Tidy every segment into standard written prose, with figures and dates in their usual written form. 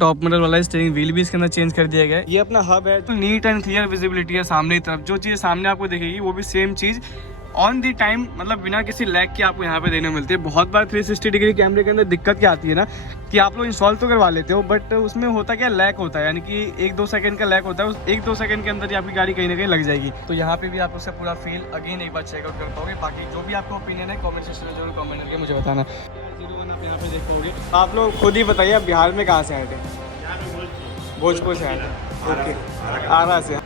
Top model वाला steering wheel भी इसके अंदर चेंज कर दिया गया है। ये अपना हब है तो नीट एंड क्लियर विजिबिलिटी है सामने की तरफ। जो चीज़ सामने आपको दिखेगी वो भी same cheese on the time, मतलब बिना किसी लैग के आपको यहाँ पे देने मिलती है। बहुत बार 360 डिग्री कैमरे के अंदर दिक्कत क्या आती है ना कि आप लोग इंस्टॉल तो करवा लेते हो बट उसमें होता क्या, लैग होता है, यानी कि 1-2 सेकंड का लैग होता है। उस 1-2 सेकंड के अंदर ही आपकी गाड़ी कहीं ना कहीं लग जाएगी। तो यहाँ पे भी आप उसका पूरा फील अगेन एक बार चेकआउट कर पाओगे। बाकी जो भी आपका ओपिनियन है कॉमेंट सेक्शन में जरूर कॉमेंट करके मुझे बताना। 01 आप यहाँ पे देख पाओगे। आप लोग खुद ही बताइए आप बिहार में कहाँ से आए थे? भोजपुर से आए थे। ओके, आरा से।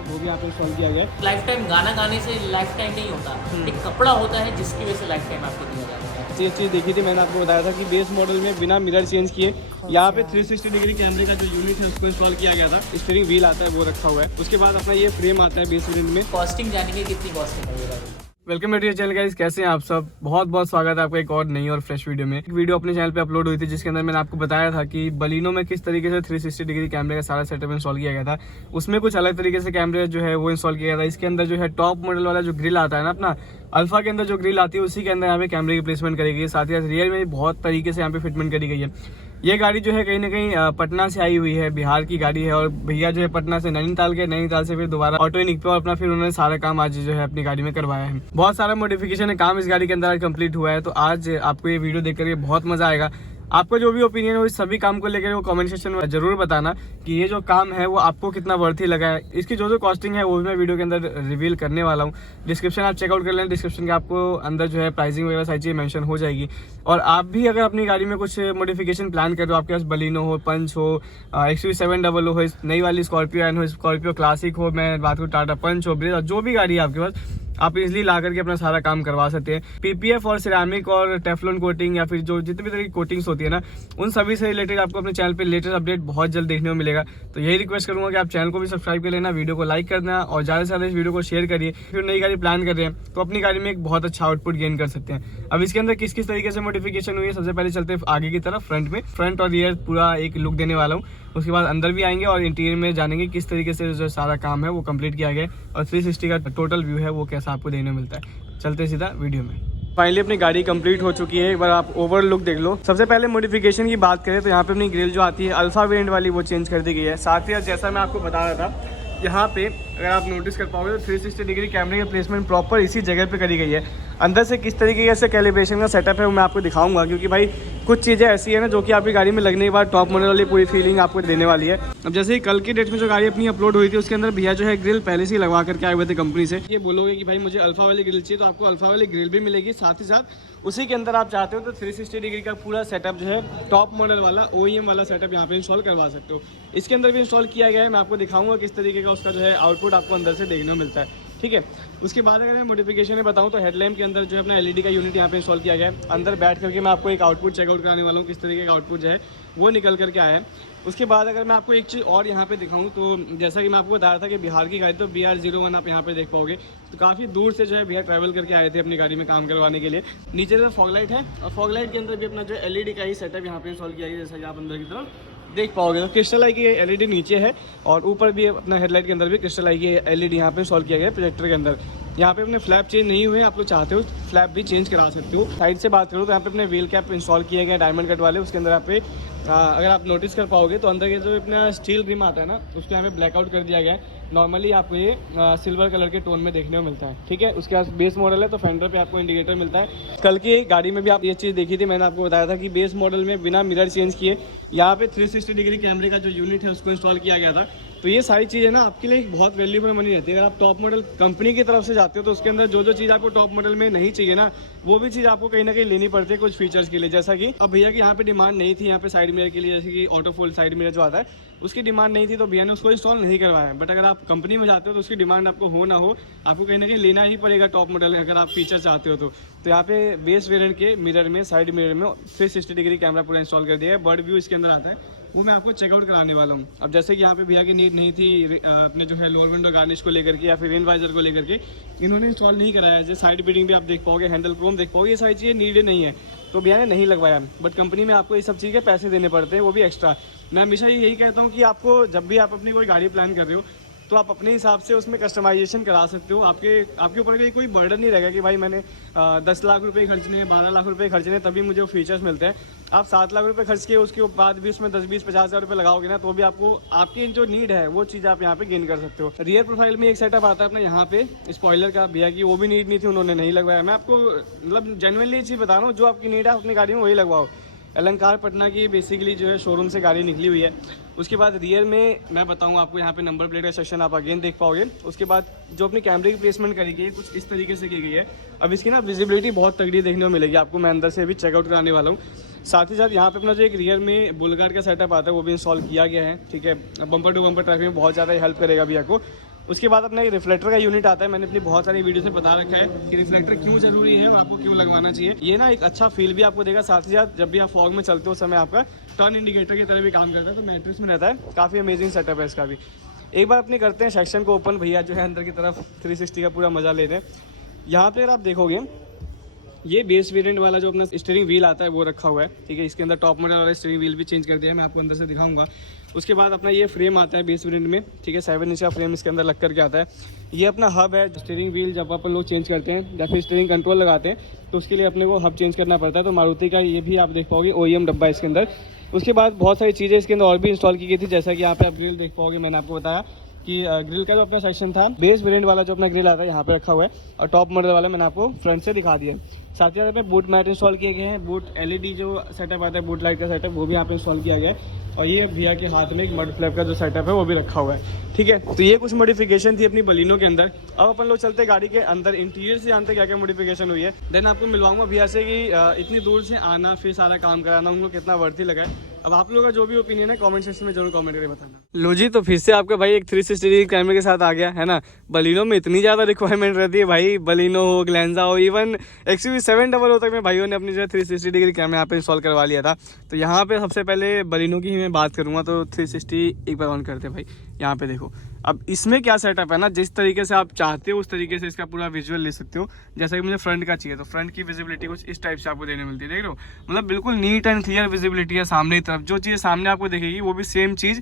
वो भी यहाँ पे इंस्टॉल किया गया है। लाइफ टाइम गाना गाने से लाइफ टाइम नहीं होता, एक कपड़ा होता है जिसकी वजह से लाइफ टाइम आपको दिया जाता है। ये चीज़ देखी थी मैंने, आपको बताया था कि बेस मॉडल में बिना मिरर चेंज किए यहाँ पे 360 डिग्री कैमरे का जो यूनिट है उसको इंस्टॉल किया गया था। स्टीयरिंग व्हील आता है वो रखा हुआ है। उसके बाद अपना ये फ्रेम आता है बेस वेरिएंट में। कॉस्टिंग जानेंगे कितनी कॉस्टिंग है? वेलकम मेरे चैनल गाइस, कैसे हैं आप सब? बहुत बहुत स्वागत है आपका एक और नई और फ्रेश वीडियो में। एक वीडियो अपने चैनल पे अपलोड हुई थी जिसके अंदर मैंने आपको बताया था कि बलिनो में किस तरीके से 360 डिग्री कैमरे का सारा सेटअप इंस्टॉल किया गया था। उसमें कुछ अलग तरीके से कैमरे जो है वो इंस्टॉल किया गया था। इसके अंदर जो है टॉप मॉडल वाला जो ग्रिल आता है ना अपना अल्फा के अंदर जो ग्रिल आती है उसी के अंदर यहाँ पे कैमरे की प्लेसमेंट करी गई है। साथ ही साथ रियर में बहुत तरीके से यहाँ पे फिटमेंट करी गई है। ये गाड़ी जो है कहीं ना कहीं पटना से आई हुई है, बिहार की गाड़ी है और भैया जो है पटना से नैनीताल के, नैनीताल से फिर दोबारा ऑटोनिक पे और अपना फिर उन्होंने सारा काम आज जो है अपनी गाड़ी में करवाया है। बहुत सारा मॉडिफिकेशन है, काम इस गाड़ी के अंदर कंप्लीट हुआ है। तो आज आपको ये वीडियो देख कर बहुत मजा आएगा। आपका जो भी ओपिनियन है इस सभी काम को लेकर वो कमेंट सेक्शन में जरूर बताना कि ये जो काम है वो आपको कितना वर्थी लगा है। इसकी जो जो कॉस्टिंग है वो भी मैं वीडियो के अंदर रिवील करने वाला हूँ। डिस्क्रिप्शन आप चेकआउट कर लें, डिस्क्रिप्शन के आपको अंदर जो है प्राइसिंग वगैरह सारी चीज़ मेंशन हो जाएगी। और आप भी अगर अपनी गाड़ी में कुछ मॉडिफिकेशन प्लान कर रहे हो, आपके पास बलिनो हो, पंच हो, XUV700 हो, नई वाली स्कॉर्पियो एन हो, स्कॉर्पियो क्लासिक हो, मैं बात करूँ टाटा पंच हो, ब्रेजा, जो भी गाड़ी है आपके पास, आप इजीली ला करके अपना सारा काम करवा सकते हैं। PPF और सिरामिक और टेफ्लॉन कोटिंग या फिर जो जितनी भी तरह की कोटिंग्स होती है ना, उन सभी से रिलेटेड आपको अपने चैनल पे लेटेस्ट अपडेट बहुत जल्द देखने को मिलेगा। तो यही रिक्वेस्ट करूंगा कि आप चैनल को भी सब्सक्राइब कर लेना, वीडियो को लाइक कर देना और ज़्यादा से ज़्यादा इस वीडियो को शेयर करिए। फिर नई गाड़ी प्लान कर रहे हैं तो अपनी गाड़ी में एक बहुत अच्छा आउटपुट गेन कर सकते हैं। अब इसके अंदर किस किस तरीके से मॉडिफिकेशन हुई है, सबसे पहले चलते हैं आगे की तरफ, फ्रंट और रियर पूरा एक लुक देने वाला हूँ। उसके बाद अंदर भी आएंगे और इंटीरियर में जानेंगे किस तरीके से जो सारा काम है वो कंप्लीट किया गया है और 360 का टोटल व्यू है वो कैसा आपको देखने मिलता है। चलते सीधा वीडियो में। फाइनली अपनी गाड़ी कंप्लीट हो चुकी है, एक बार आप ओवर लुक देख लो। सबसे पहले मॉडिफिकेशन की बात करें तो यहाँ पे अपनी ग्रिल जो आती है अल्फा वेरिएंट वाली वो चेंज कर दी गई है। साथ ही जैसा मैं आपको बता रहा था, यहाँ पे अगर आप नोटिस कर पाओगे तो 360 डिग्री कैमरे की प्लेसमेंट प्रॉपर इसी जगह पे करी गई है। अंदर से किस तरीके से कैलिब्रेशन का सेटअप है वो मैं आपको दिखाऊंगा, क्योंकि भाई कुछ चीज़ें ऐसी है ना जो कि आपकी गाड़ी में लगने के बाद टॉप मॉडल वाली पूरी फीलिंग आपको देने वाली है। अब जैसे ही कल की डेट में जो गाड़ी अपनी अपलोड हुई थी उसके अंदर भैया जो है ग्रिल पहले से ही लगवा करके आए हुए थे कंपनी से। ये बोलोगे कि भाई मुझे अल्फा वाली ग्रिल चाहिए तो आपको अल्फा वाली ग्रिल भी मिलेगी। साथ ही साथ उसी के अंदर आप चाहते हो तो 360 डिग्री का पूरा सेटअप जो है टॉप मॉडल वाला OEM वाला सेटअप यहाँ पे इंस्टॉल करवा सकते हो। इसके अंदर भी इंस्टॉल किया गया है, मैं आपको दिखाऊंगा किस तरीके का उसका जो है आउटपुट आपको अंदर से देखने को मिलता है। ठीक है, उसके बाद अगर मैं मॉडिफिकेशन में बताऊं तो हेडलैम्प के अंदर जो है अपना LED का यूनिट यहाँ पे इंस्टॉल किया गया है। अंदर बैठ करके मैं आपको एक आउटपुट चेकआउट कराने वाला हूँ किस तरीके का आउटपुट जो है वो निकल करके आया है। उसके बाद अगर मैं आपको एक चीज़ और यहाँ पे दिखाऊं तो जैसा कि मैं आपको बता रहा था कि बिहार की गाड़ी तो BR01 आप यहाँ पे देख पाओगे। तो काफ़ी दूर से जो है भैया ट्रैवल करके आए थे अपनी गाड़ी में काम करवाने के लिए। नीचे से फॉग लाइट है और फॉग लाइट के अंदर भी अपना जो LED का ही सेटअप यहाँ पे इंस्टॉल किया गया, जैसा कि आप अंदर की तरफ देख पाओगे। तो क्रिस्टल आई की LED नीचे है और ऊपर भी अपना हेडलाइट के अंदर भी क्रिस्टल आई की LED यहाँ पे इंस्टॉल किया गया है प्रोजेक्टर के अंदर। यहाँ पे अपने फ्लैप चेंज नहीं हुए, आप लोग चाहते हो फ्लैप भी चेंज करा सकते हो। साइड से बात करूँ तो यहाँ पे अपने व्हील कैप इंस्टॉल किए गए डायमंड कट वाले। उसके अंदर यहाँ पे अगर आप नोटिस कर पाओगे तो अंदर के जो अपना स्टील रिम आता है ना उसको यहाँ पे ब्लैकआउट कर दिया गया है। नॉर्मली आपको ये सिल्वर कलर के टोन में देखने को मिलता है। ठीक है, उसके बाद बेस मॉडल है तो फेंडर पे आपको इंडिकेटर मिलता है। कल की गाड़ी में भी आप ये चीज़ देखी थी, मैंने आपको बताया था कि बेस मॉडल में बिना मिरर चेंज किए यहाँ पे 360 डिग्री कैमरे का जो यूनिट है उसको इंस्टॉल किया गया था। तो ये सारी चीज़ें ना आपके लिए बहुत वैल्यूबल मनी रहती है। अगर आप टॉप मॉडल कंपनी की तरफ से जाते हो तो उसके अंदर जो जो चीज़ आपको टॉप मॉडल में नहीं चाहिए ना वो भी चीज़ आपको कहीं ना कहीं लेनी पड़ती है कुछ फीचर्स के लिए। जैसा कि अब भैया की यहाँ पे डिमांड नहीं थी, यहाँ पे साइड मिरर के लिए जैसे कि ऑटो फोल्ड साइड मिरर जो आता है उसकी डिमांड नहीं थी तो भैया ने उसको इंस्टॉल नहीं करवाया। बट अगर आप कंपनी में जाते हो तो उसकी डिमांड आपको हो ना हो आपको कहीं ना कहीं लेना ही पड़ेगा टॉप मॉडल अगर आप फीचर चाहते हो तो। यहाँ पे बेस वेरिएंट के मिरर में साइड मिरर में 360 डिग्री कैमरा पूरा इंस्टॉल कर दिया है। बर्ड व्यू इसके अंदर आता है, वो मैं आपको चेकआउट कराने वाला हूँ। अब जैसे कि यहाँ पे भैया की नीड नहीं थी अपने जो है लोअर विंडो गार्निश को लेकर के या फिर रेन वाइजर को लेकर के, इन्होंने इंस्टॉल नहीं कराया। जैसे साइड बीडिंग भी आप देख पाओगे, हैंडल क्रोम देख पाओगे, ये सारी चीज़ें नीड नहीं है तो भैया ने नहीं लगवाया। बट कंपनी में आपको ये सब चीज़ के पैसे देने पड़ते हैं, वो भी एक्स्ट्रा। मैं हमेशा यही कहता हूँ कि आपको जब भी आप अपनी कोई गाड़ी प्लान कर रहे हो तो आप अपने हिसाब से उसमें कस्टमाइजेशन करा सकते हो। आपके ऊपर कोई बर्डन नहीं रहेगा कि भाई मैंने 10 लाख रुपए खर्चने, 12 लाख रुपए खर्चने तभी मुझे वो फीचर्स मिलते हैं। आप 7 लाख रुपए खर्च किए, उसके बाद भी उसमें 10, 20, 50 हज़ार रुपये लगाओगे ना, तो भी आपको आपकी जो नीड है वो चीज़ आप यहाँ पे गेन कर सकते हो। रियर प्रोफाइल में एक सेटअप आता है अपने यहाँ पे स्पॉइलर का, भैया की वो भी नीड नहीं थी, उन्होंने नहीं लगवाया। मैं आपको मतलब जेन्युइनली चीज़ बता रहा हूँ, जो आपकी नीड है अपनी गाड़ी में वही लगवाओ। अलंकार पटना की बेसिकली जो है शोरूम से गाड़ी निकली हुई है। उसके बाद रियर में मैं बताऊं आपको, यहाँ पे नंबर प्लेट का सेक्शन आप अगेन देख पाओगे। उसके बाद जो अपनी कैमरे की प्लेसमेंट करी गई है कुछ इस तरीके से की गई है। अब इसकी ना विजिबिलिटी बहुत तगड़ी देखने को मिलेगी आपको, मैं अंदर से भी चेकआउट कराने वाला हूँ। साथ ही साथ यहाँ पे अपना जो एक रियर में बुलगार्ड का सेटअप आता है वो भी इंस्टॉल किया गया है, ठीक है। बम्पर टू बम्पर ट्रैफिक में बहुत ज़्यादा हेल्प करेगा भैया को। उसके बाद अपना एक रिफ्लेक्टर का यूनिट आता है। मैंने अपनी बहुत सारी वीडियो से बता रखा है कि रिफ्लेक्टर क्यों ज़रूरी है और आपको क्यों लगवाना चाहिए। ये ना एक अच्छा फील भी आपको देगा। साथ ही साथ जब भी आप फॉग में चलते हो उस समय आपका टर्न इंडिकेटर की तरह भी काम करता है, तो मैट्रिक्स में रहता है। काफ़ी अमेजिंग सेटअप है इसका भी। एक बार अपने करते हैं सेक्शन को ओपन, भैया जो है अंदर की तरफ 360 का पूरा मज़ा ले रहे हैं। यहाँ पर आप देखोगे ये बेस वेरिएंट वाला जो अपना स्टीयरिंग व्हील आता है वो रखा हुआ है, ठीक है। इसके अंदर टॉप मॉडल वाला स्टीयरिंग व्हील भी चेंज कर दिया है, मैं आपको अंदर से दिखाऊंगा। उसके बाद अपना ये फ्रेम आता है बेस वेरिएंट में, ठीक है। 7 इंच का फ्रेम इसके अंदर लग करके आता है। ये अपना हब है। स्टीयरिंग व्हील जब अपन लोग चेंज करते हैं या फिर स्टीयरिंग कंट्रोल लगाते हैं तो उसके लिए अपने को हब चेंज करना पड़ता है। तो मारुति का ये भी आप देख पाओगे OEM डब्बा इसके अंदर। उसके बाद बहुत सारी चीज़ें इसके अंदर और भी इंस्टॉल की गई थी, जैसा कि यहाँ पे आप ग्रिल देख पाओगे। मैंने आपको बताया कि ग्रिल का जो अपना सेक्शन था, बेस वेरिएंट वाला जो अपना ग्रिल आता है यहाँ पे रखा हुआ है, और टॉप मॉडल वाला मैंने आपको फ्रंट से दिखा दिया है। साथ ही साथ में बूट मैट इंस्टॉल किए गए हैं। बूट LED जो सेटअप आता है, बूट लाइट का सेटअप, वो भी यहाँ पे इंस्टॉल किया गया है। और ये भैया के हाथ में एक मड फ्लैप का जो सेटअप है वो भी रखा हुआ है, ठीक है। तो ये कुछ मॉडिफिकेशन थी अपनी बलिनो के अंदर। अब अपन लोग चलते गाड़ी के अंदर, इंटीरियर से जानते क्या क्या मॉडिफिकेशन हुई है। देन आपको मिलवाऊंगा भैया से कि इतनी दूर से आना फिर सारा काम कराना उनको कितना वर्थ ही लगा है। अब आप लोगों का जो भी ओपिनियन है कमेंट सेक्शन में जरूर कमेंट करके बताना। लो जी, तो फिर से आपका भाई एक 360 डिग्री कैमरे के साथ आ गया है ना। बलिनो में इतनी ज़्यादा रिक्वायरमेंट रहती है भाई, बलिनो हो, ग्लैंजा हो, इवन XUV 700 तक में भाइयों ने अपनी जो है 360 डिग्री कैमरा यहाँ पे इंस्टॉल करवा लिया था। तो यहाँ पे सबसे पहले बलिनो की ही मैं बात करूँगा। तो 360 एक बार ऑन करते हैं भाई, यहाँ पे देखो। अब इसमें क्या सेटअप है ना, जिस तरीके से आप चाहते हो उस तरीके से इसका पूरा विजुअल ले सकते हो। जैसा कि मुझे फ्रंट का चाहिए तो फ्रंट की विजिबिलिटी कुछ इस टाइप से आपको देने मिलती है, देख लो। मतलब बिल्कुल नीट एंड क्लियर विजिबिलिटी है सामने की तरफ। जो चीज़ सामने आपको दिखेगी वो भी same cheese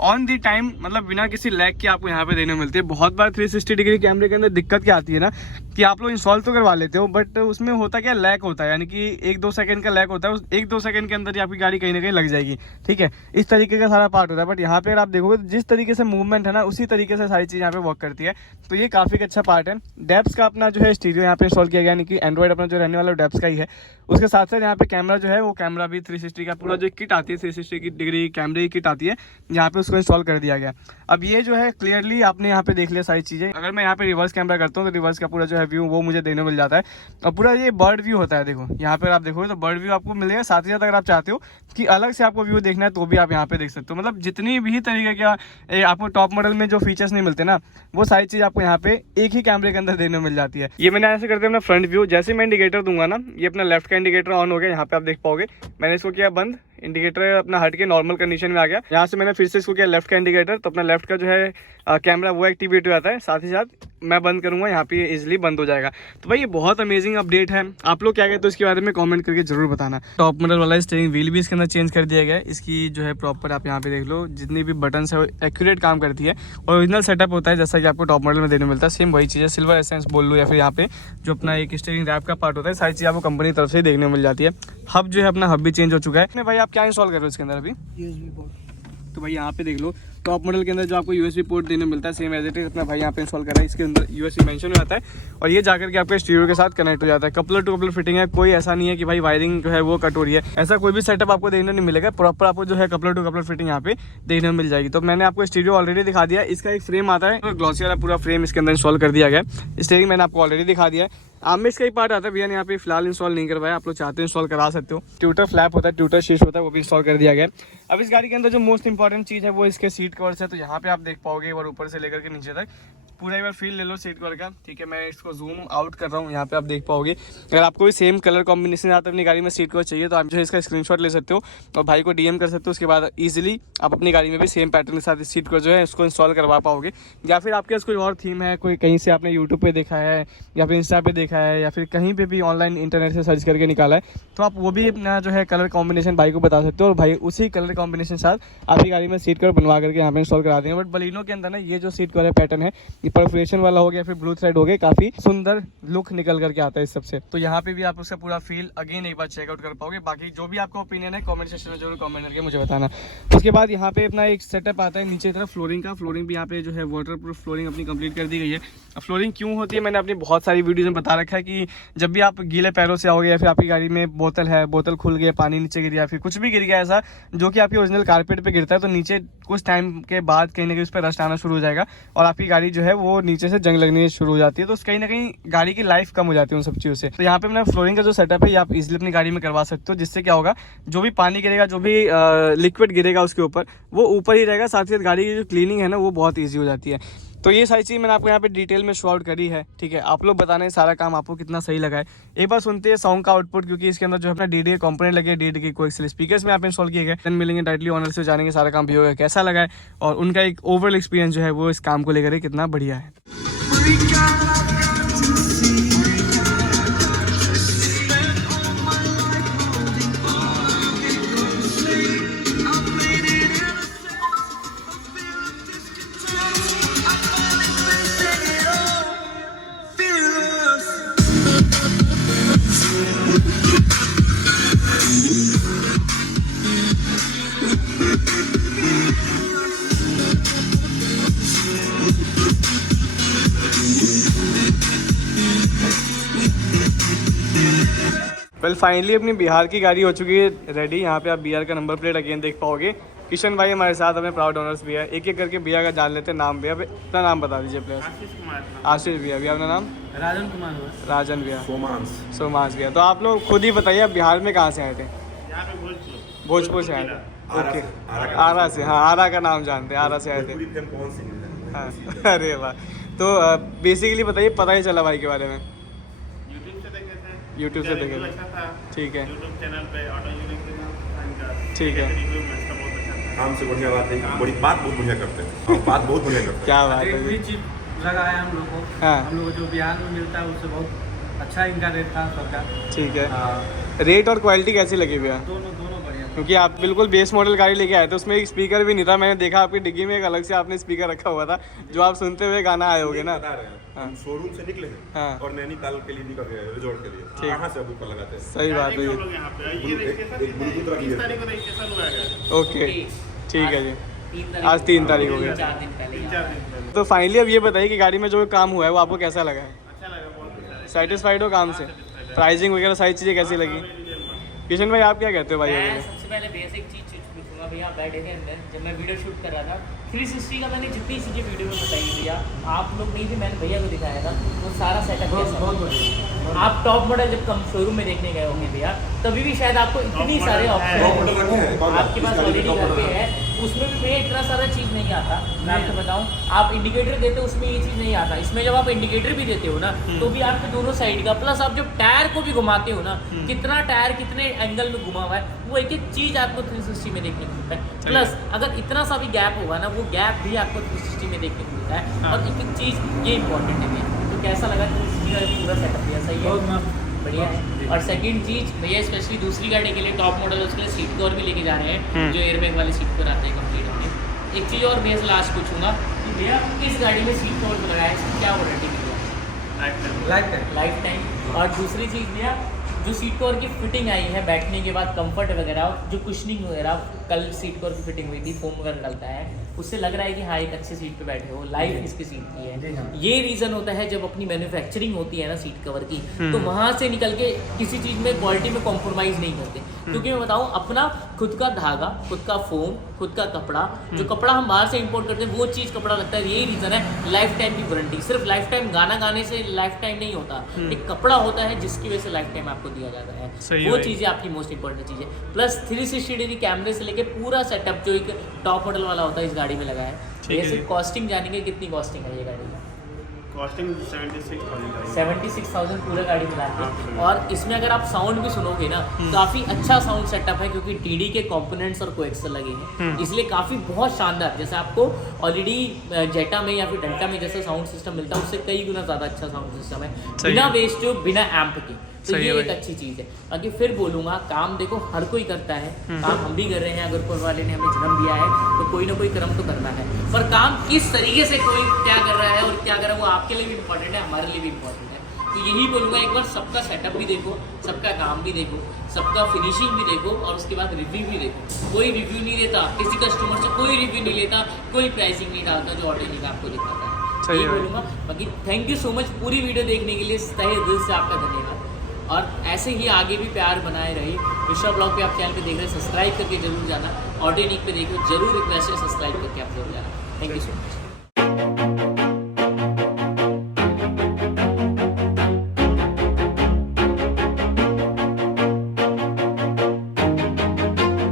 on the time, मतलब बिना किसी लैग के आपको यहाँ पे देने मिलती है। बहुत बार 360 डिग्री कैमरे के अंदर दिक्कत क्या आती है ना कि आप लोग इंस्टॉल तो करवा लेते हो, बट उसमें होता क्या, लैग होता है, यानी कि 1-2 सेकंड का लैग होता है। उस 1-2 सेकंड के अंदर ही आपकी गाड़ी कहीं ना कहीं लग जाएगी, ठीक है। इस तरीके का सारा पार्ट होता है। बट यहाँ पे आप देखोगे जिस तरीके से मूवमेंट है ना, उसी तरीके से सारी चीज़ यहाँ पे वर्क करती है। तो ये काफ़ी अच्छा पार्ट है। डेप्स का अपना जो है स्टीरियो यहाँ पे इंस्टॉल किया गया, यानी कि एंड्रॉइड अपना जो रहने वाला डेप्स का ही है। उसके साथ साथ यहाँ पे कैमरा जो है वो कैमरा भी 360 का पूरा जो किट आती है, 360 डिग्री कैमरे की किट आती है, यहाँ पे उसको इंस्टॉल कर दिया गया। अब ये जो है क्लियरली आपने यहाँ पे देख लिया सारी चीज़ें। अगर मैं यहाँ पे रिवर्स कैमरा करता हूँ तो रिवर्स का पूरा जो है व्यू वो मुझे देखने मिल जाता है। और पूरा ये बर्ड व्यू होता है, देखो यहाँ पे आप देखोगे तो बर्ड व्यू आपको मिलेगा। साथ ही साथ अगर आप चाहते हो कि अलग से आपको व्यू देखना है तो भी आप यहाँ पे देख सकते हो। मतलब जितनी भी तरीके का आपको टॉप मॉडल में जो फीचर्स नहीं मिलते ना, वो सारी चीज़ आपको यहाँ पे एक ही कैमरे के अंदर देखने मिल जाती है। ये मैंने ऐसे करते अपना फ्रंट व्यू, जैसे मैं इंडिकेटर दूंगा ना, ये अपना लेफ्ट का इंडिकेटर ऑन हो गया, यहाँ पे आप देख पाओगे। मैंने इसको किया बंद, इंडिकेटर अपना हट के नॉर्मल कंडीशन में आ गया। यहाँ से मैंने फिर से इसको किया लेफ्ट का इंडिकेटर, तो अपना लेफ्ट का जो है कैमरा वो एक्टिवेट हो जाता है। साथ ही साथ मैं बंद करूँगा, यहाँ पे इजीली बंद हो जाएगा। तो भाई ये बहुत अमेजिंग अपडेट है। आप लोग क्या कहते हो इसके बारे में कमेंट करके जरूर बताना। टॉप मॉडल वाला स्टीयरिंग व्हील भी इसके अंदर चेंज कर दिया गया है। इसकी जो है प्रॉपर आप यहाँ पे देख लो, जितनी भी बटन है वो एक्यूरेट काम करती है। ओरिजिनल सेटअप होता है जैसा कि आपको टॉप मॉडल में देने मिलता है, सेम वही चीज़ है। सिल्वर एसेंस बोल लो या फिर यहाँ पे जो अपना एक स्टीयरिंग रैप का पार्ट होता है, सारी चीज़ आपको कंपनी की तरफ से देखने मिल जाती है। हब जो है अपना हब भी चेंज हो चुका है। भाई आप क्या इंस्टॉल कर रहे हो इसके अंदर अभी? USB port. तो भाई यहाँ पे देख लो, टॉप मॉडल के अंदर जो आपको USB पोर्ट देने मिलता है सेम एज इट इज अपना भाई यहाँ पे इंस्टॉल करा है। इसके अंदर USB मेंशन हो जाता है और ये जाकर के आपके स्टीरियो के साथ कनेक्ट हो जाता है। कपलर टू कपलर फिटिंग है, कोई ऐसा नहीं है कि भाई वायरिंग जो है वो कट हो रही है। ऐसा कोई भी सेटअप आपको देखने नहीं मिलेगा। प्रॉपर आपको जो है कपलर टू कपलर फिटिंग यहाँ पे देखने मिल जाएगी। तो मैंने आपको स्टीरियो ऑलरेडी दिखा दिया। इसका एक फ्रेम आता है, तो ग्लॉसी वाला पूरा फ्रेम इसके अंदर इंस्टॉल कर दिया गया। स्टीयरिंग मैंने आपको ऑलरेडी दिखा दिया है। आर्मरेस्ट का ही पार्ट आता है, भैया ने यहाँ पे फिलहाल इंस्टॉल नहीं करवाया। आप लोग चाहते हो इंस्टॉल करा सकते हो। ट्यूटर फ्लैप होता है, ट्यूटर शीश होता है, वो भी इंस्टॉल कर दिया गया। अब इस गाड़ी के अंदर जो मोस्ट इंपॉर्टेंट चीज़ है वो इसके सीट कवर्स है। तो यहाँ पे आप देख पाओगे और ऊपर से लेकर के नीचे तक पूरा एक बार फील ले लो सीट कवर का। ठीक है, मैं इसको जूम आउट कर रहा हूँ, यहाँ पे आप देख पाओगे। अगर आपको भी सेम कलर कॉम्बिनेशन आता है अपनी गाड़ी में सीट कवर चाहिए तो आप जो है इसका स्क्रीनशॉट ले सकते हो और भाई को DM कर सकते हो। उसके बाद ईजिली आप अपनी गाड़ी में भी सेम पैटर्न के साथ सीट कवर जो है इसको इंस्टॉल करवा पाओगे। या फिर आपके पास कोई और थीम है, कोई कहीं से आपने यूट्यूब पे देखा है या फिर इंस्टा पे देखा है या फिर कहीं पे भी ऑनलाइन इंटरनेट से सर्च करके निकाला है, तो आप वो भी अपना जो है कलर कॉम्बिनेशन भाई को बता सकते हो और भाई उसी कलर कॉम्बिनेशन के साथ आपकी गाड़ी में सीट कवर बनवा करके यहाँ पे इंस्टॉल करा देंगे। बट बलिनो के अंदर ना ये जो सीट कवर पैटर्न है, ये परफोरेशन वाला हो गया, फिर ब्लू थ्रेड हो गया, काफ़ी सुंदर लुक निकल करके आता है इस सबसे। तो यहाँ पे भी आप उसका पूरा फील अगेन एक बार चेकआउट कर पाओगे। बाकी जो भी आपका ओपिनियन है कमेंट सेक्शन में जरूर कमेंट करके मुझे बताना। उसके बाद यहाँ पे अपना एक सेटअप आता है नीचे तरफ फ्लोरिंग का। फ्लोरिंग भी यहाँ पे जो है वाटर प्रूफ फ्लोरिंग अपनी कंप्लीट कर दी गई है। अब फ्लोरिंग क्यों होती है मैंने अपनी बहुत सारी वीडियोज में बता रखा है कि जब भी आप गीले पैरों से आओगे या फिर आपकी गाड़ी में बोतल है, बोतल खुल गया, पानी नीचे गिर गया, फिर कुछ भी गिर गया ऐसा जो कि आपकी ओरिजिनल कारपेट पे गिरता है, तो नीचे कुछ टाइम के बाद कहीं ना कहीं उस पर रस्ट आना शुरू हो जाएगा और आपकी गाड़ी जो है वो नीचे से जंग लगनी शुरू हो जाती है। तो कहीं ना कहीं गाड़ी की लाइफ कम हो जाती है उन सब चीज़ों से। तो यहाँ पे अपना फ्लोरिंग का जो सेटअप है ये आप इजीली अपनी गाड़ी में करवा सकते हो, जिससे क्या होगा जो भी पानी गिरेगा, जो भी लिक्विड गिरेगा उसके ऊपर वो ऊपर ही रहेगा। साथ ही साथ गाड़ी की जो क्लीनिंग है ना वो बहुत ईजी हो जाती है। तो ये सारी चीज़ मैंने आपको यहाँ पे डिटेल में शो आउट करी है। ठीक है, आप लोग बताने सारा काम आपको कितना सही लगा है। एक बार सुनते हैं सॉन्ग का आउटपुट, क्योंकि इसके अंदर जो है अपना DDA कंपोनेंट लगे, DDA कोएक्सियल स्पीकर्स में आप इंस्टॉल किए गए। देन मिलेंगे डायरेक्टली ऑनर से, जानेंगे सारा काम भी होगा कैसा लगा है और उनका एक ओवरऑल एक्सपीरियंस जो है वो इस काम को लेकर कितना बढ़िया है। वेल फाइनली अपनी बिहार की गाड़ी हो चुकी है रेडी। यहाँ पे आप BR का नंबर प्लेट अगेन देख पाओगे। किशन भाई हमारे साथ, हमें प्राउड ऑनर्स भी है। एक एक करके भैया का जान लेते हैं नाम। भैया अपना नाम बता दीजिए प्लीज। आशीष भैया। भैया अपना नाम? राजन कुमार। राजन भैया। सोमांश भैया। तो आप लोग खुद ही बताइए, आप बिहार में कहाँ से आए थे? भोजपुर से आए थे। ओके, आरा से। हाँ, आरा का नाम जानते हैं, आरा से आए थे। हाँ, अरे वाह। तो बेसिकली बताइए, पता ही चला भाई के बारे में? यूट्यूब से देखे थे। ठीक है, यूट्यूब चैनल पे ऑटो यूनिक। ठीक है, काम से बढ़िया बात है, बड़ी बात बहुत बढ़िया करते हैं, बात बहुत बढ़िया करते हैं। क्या बात है। वही चीज लगा है हम लोग को। हाँ, हम लोग को जो बिहार में मिलता है उससे बहुत अच्छा इनका रेट था सबका। ठीक है। हाँ, रेट और क्वालिटी कैसी लगी भैया? दोनों बढ़िया। क्योंकि आप बिल्कुल बेस मॉडल गाड़ी लेके आए थे, उसमें एक स्पीकर भी नहीं था। मैंने देखा आपकी डिग्गी में एक अलग से आपने स्पीकर रखा हुआ था जो आप सुनते हुए गाना आए होगे ना। हम शोरूम से निकले हैं। हाँ, और नैनीताल के लिए निकल गए, रिजॉर्ट के लिए। ठीक। कहाँ से अब ऊपर लगाते हैं? सही बात है। एक ब्लूटूथ रख लिया। ओके, ठीक है जी। 3 तारीख आज 3 तारीख हो गई। 4 दिन पहले। तो फाइनली अब ये बताइए कि गाड़ी में जो काम हुआ है वो आपको कैसा लगा है? अच्छा लगा, बहुत सेटिस्फाइड हो काम से? प्राइसिंग वगैरह सारी चीज़ें कैसी लगी? किशन भाई आप क्या कहते हो भाई? मैं सबसे पहले बेसिक चीज़ पूछूंगा भैया। आप बैठे थे अंदर जब मैं वीडियो शूट कर रहा था, 360 का मैंने जितनी चीज़ें वीडियो में बताई भैया, आप लोग नहीं थे, मैंने भैया को दिखाया था, वो सारा सेटअप कैसा बहुत है। बढ़िया। आप टॉप मॉडल जब कम शोरूम में देखने गए होंगे भैया, तभी भी शायद आपको इतनी सारे ऑप्शन आपके पास ऑलरेडी घर पे है, उसमें भी भैया इतना सारा चीज़ नहीं आता। मैं आपको बताऊं, आप इंडिकेटर देते हो उसमें ये चीज़ नहीं आता। इसमें जब आप इंडिकेटर भी देते हो ना तो भी आपके दोनों साइड का, प्लस आप जब टायर को भी घुमाते हो ना, कितना टायर कितने एंगल में घुमा हुआ है वो एक एक चीज़ आपको 360 में देखने को मिलता है। प्लस अगर इतना सा भी गैप होगा ना, वो गैप भी आपको 360 में देखने को मिलता है। और एक एक चीज़ ये इंपॉर्टेंट है भैया। तो कैसा लगा 360 का पूरा सेटअप भैया? सही है, बढ़िया है। और सेकंड चीज़ भैया, स्पेशली दूसरी गाड़ी के लिए टॉप मॉडल है, उसके लिए सीट कवर भी लेके जा रहे हैं जो एयरबैग वाले सीट कवर आते हैं कंप्लीट अपने। एक चीज़ और भैया लास्ट पूछूंगा कि भैया इस गाड़ी में सीट कवर लगाया है, इसकी क्या वारंटी मिलेगी? Life time. और दूसरी चीज़ भैया, जो सीट कवर की फिटिंग आई है बैठने के बाद, कंफर्ट वगैरह, जो कुशनिंग वगैरह, कल सीट कवर की फिटिंग हुई थी, फोम वगैरह डलता है, उससे लग रहा है कि हाँ एक अच्छी सीट पे बैठे हो। लाइफ इसकी सीट की है। ये रीज़न होता है जब अपनी मैन्युफैक्चरिंग होती है ना सीट कवर की, तो वहाँ से निकल के किसी चीज़ में क्वालिटी में कॉम्प्रोमाइज़ नहीं करते। क्योंकि मैं बताऊँ, अपना खुद का धागा, खुद का फोम, खुद का कपड़ा, जो कपड़ा हम बाहर से इंपोर्ट करते हैं वो चीज़ कपड़ा लगता है। यही रीज़न है लाइफ टाइम की वारंटी। सिर्फ लाइफ टाइम गाना गाने से लाइफ टाइम नहीं होता, एक कपड़ा होता है जिसकी वजह से लाइफ टाइम आपको दिया जाता है। वो चीज़ें आपकी मोस्ट इंपॉर्टेंट चीज़ है। प्लस 360 डिग्री कैमरे से लेके पूरा सेटअप जो एक टॉप मॉडल वाला होता है इस गाड़ी में लगा है। ये सिर्फ कॉस्टिंग जानेंगे, कितनी कॉस्टिंग है ये गाड़ी की? कॉस्टिंग 76,000 76,000 पूरा गाड़ी मिला के। हाँ। और इसमें अगर आप साउंड भी सुनोगे ना, काफ़ी अच्छा साउंड सेटअप है क्योंकि टीडी के कंपोनेंट्स और कोएक्सल लगे हैं, इसलिए काफ़ी बहुत शानदार, जैसे आपको ऑलरेडी जेटा में या फिर डेल्टा में जैसा साउंड सिस्टम मिलता है उससे कई गुना ज़्यादा अच्छा साउंड सिस्टम है, बिना वेस्ट ट्यूब बिना एम्प की। तो सही ये है एक भाई। अच्छी चीज़ है। बाकी फिर बोलूँगा, काम देखो हर कोई करता है, काम हम भी कर रहे हैं, अगर कोई वाले ने हमें जन्म दिया है तो कोई ना कोई कर्म तो करना है, पर काम किस तरीके से कोई क्या कर रहा है और क्या कर रहा है वो आपके लिए भी इम्पोर्टेंट है, हमारे लिए भी इम्पोर्टेंट है। तो यही बोलूँगा, एक बार सबका सेटअप भी देखो, सबका काम भी देखो, सबका फिनिशिंग भी देखो और उसके बाद रिव्यू भी देखो। कोई रिव्यू नहीं देता, किसी कस्टमर से कोई रिव्यू नहीं लेता, कोई प्राइसिंग नहीं डालता जो ऑर्डिनरी आपको दिखाता है। सही यही है। बोलूँगा। बाकी थैंक यू सो मच पूरी वीडियो देखने के लिए, तहे दिल से आपका धन्यवाद। और ऐसे ही आगे भी प्यार बनाए रही। विश्वा ब्लॉग पे आप चैनल पे देख रहे हैं, सब्सक्राइब करके जरूर जाना। ऑडियो नीक पे देखो, जरूर रिक्वेस्ट है सब्सक्राइब करके आप जरूर जाना। Thank you so much.